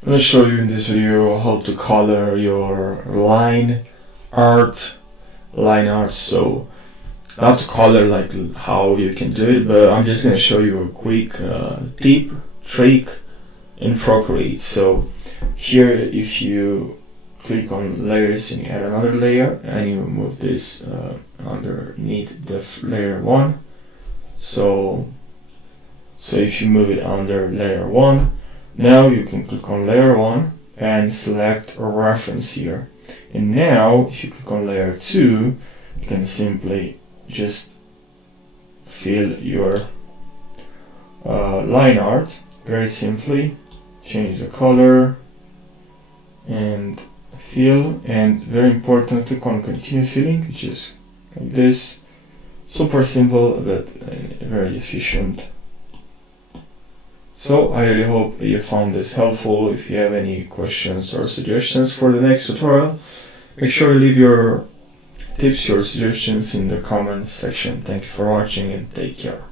I'm going to show you in this video how to color your line art. So not to color like how you can do it, but I'm just going to show you a quick tip, trick in Procreate. So here, if you click on layers and you add another layer and you move this underneath the layer 1. So if you move it under layer 1, now you can click on layer 1 and select a reference here. And now if you click on layer 2, you can simply just fill your line art very simply. Change the color and fill, and very important, click on continue filling, which is like this. Super simple but very efficient. So I really hope you found this helpful. If you have any questions or suggestions for the next tutorial, make sure you leave your tips, your suggestions in the comments section. Thank you for watching and take care.